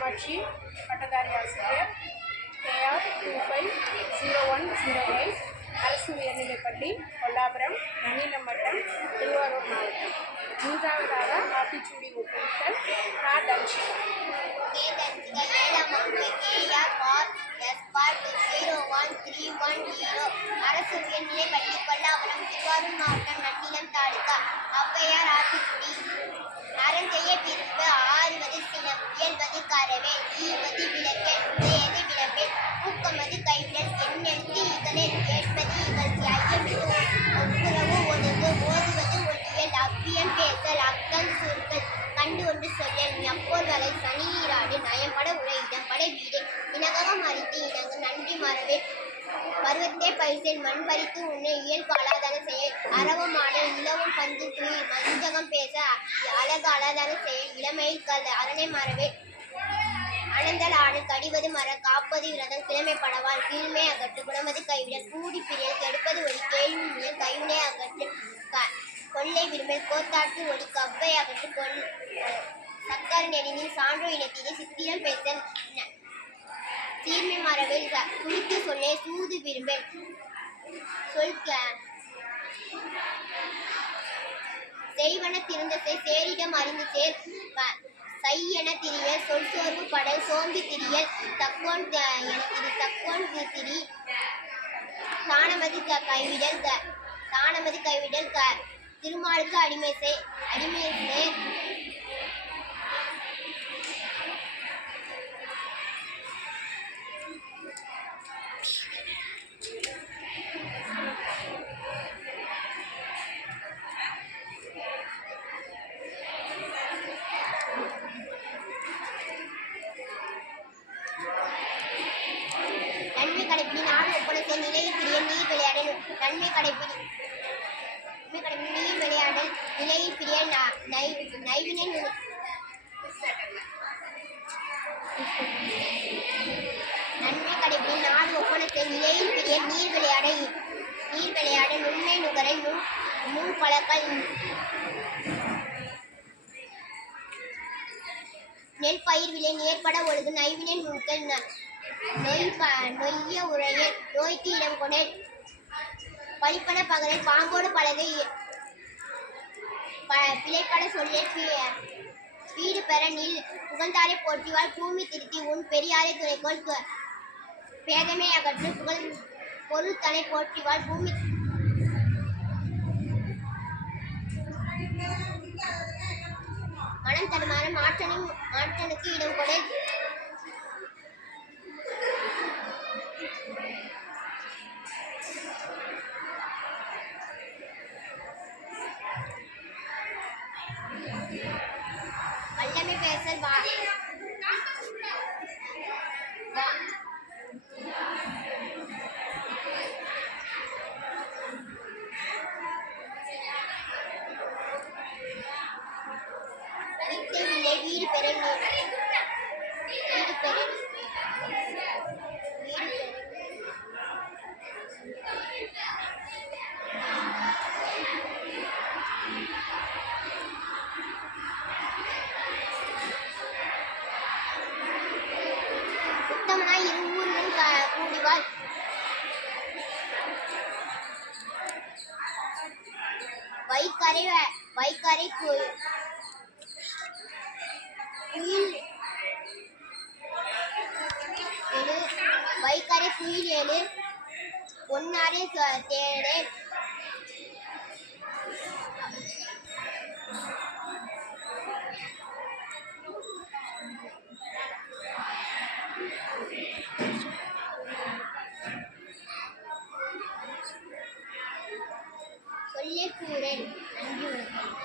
காமாட்சி, பட்டதாரி ஆசிரியர், KR 250108, அரசு உயர்நிலைப்பள்ளி, கொல்லாபுரம், நன்னிலம் வட்டம், திருவாரூர் மாவட்டம். மூன்றாவதாக ஆத்திச்சூடி ஒப்புவித்தல் தன்ஷிகா. ஏழாம் வகுப்பு KR S/013110, அரசு உயர்நிலைப்பள்ளி, கொல்லாபுரம், திருவாரூர் மாவட்டம், நன்னிலம் தாலுகா. ஔவையார் ஆத்திச்சூடி. அறஞ்செய்ய விரும்பு, ஆறுவது சினம், இயல்வது கரவேல், ஈவது விளக்கேல், உடையது விளம்பேல், ஊக்கமது கைவிடல், எண்ணெழுத்து இகழேல், ஏற்பது இகழ்ச்சி, ஐயமிது ஒப்புரவு ஒழுங்கு, ஓதுவது ஒளியல், அவ்வியம் பேசல், அக்கம் சுருக்கல், கண்டு ஒன்று சொல்லல், அப்போர் வகை, சனி நீராடு, நயம்பட உரை, இடம்பட வீடு, இணகவும் அறிந்து இணங்கு, நன்றி மறவேல், பருவத்தே பரிசேல், மண் பறித்து உண்ண, இயல்பு அலாதன செயல், அறவும் ஆடல், இலவும் பந்து துயில், மஞ்சகம் பேச, அழகு அலாதன செயல், இளமையில் கல், அரணை மறவேல், அனந்தல் ஆடல், கடிவது மர, காப்பது விரதம், கிழமை படவால், கீழ்மை அகற்று, குணமது கைவிடல், கூடி பிரியல், கெடுப்பது ஒளி, கேள்வி முயல், கைவினை அகற்று, கொள்ளை விரும்பல், கோத்தாட்டு ஒளி, கவ்வை அகற்று, சக்கர நெறினில், சான்றோ இனத்திலே, சித்திரல் பேசல், சீர்மை மறவேல், குறித்து சொல்லே, சூது விரும்பல், செய்வன திருந்த சேரிடம் அறிந்து சேர், செய்யென திரியல், சொல் சோர்வு படல், சோம்பி திரியல், தக்கோன் திரி, தானமதி கைவிடல், திருமாலுக்கு அடிமை சேர், நன்மை கடைப்பிடி, நாடு ஒப்பனை சேர், நிலையில் பிரியல், நீர் விளையாடல், நன்மை கடைப்பிடி நீர் விளையாடல், நிலையில் பிரியல், நைவினை நன்மை கடைப்பிடி, நாடு ஒப்பனை சேர், நிலையில் பிரியல், நீர் விளையாடல், நுண்மை நுகரல், நூல் பழக்கல், நெல் பயிர் விளை, நேர்பட ஒழுகு, நைவினை நுணுக்கல், நொய்ய உரையல், நோய்க்கு இடம் கொடல், பழிப்பட பகரல், பாம்போடு பழகை, பிழைப்பட சொல்லல், வீடு பெற நீள், புகழ்ந்தாரை போற்றிவாள், பூமி திருத்தி உன், பெரியாரை துணைக்கோள், பேதமை அகற்று, பொருள் தனை போற்றிவாள், பூமி மனம் தடுமாற, மாற்றனுக்கு இடம் கொடல், வல்லமை பேசல், வீடு பெற உத்தமனாய் இரு ஊருடன் கூடிவாள், வைக்கரை குயில் எழு, பொன்னாரை தேடே, சொல்லே கூறல். நன்றி, வணக்கம்.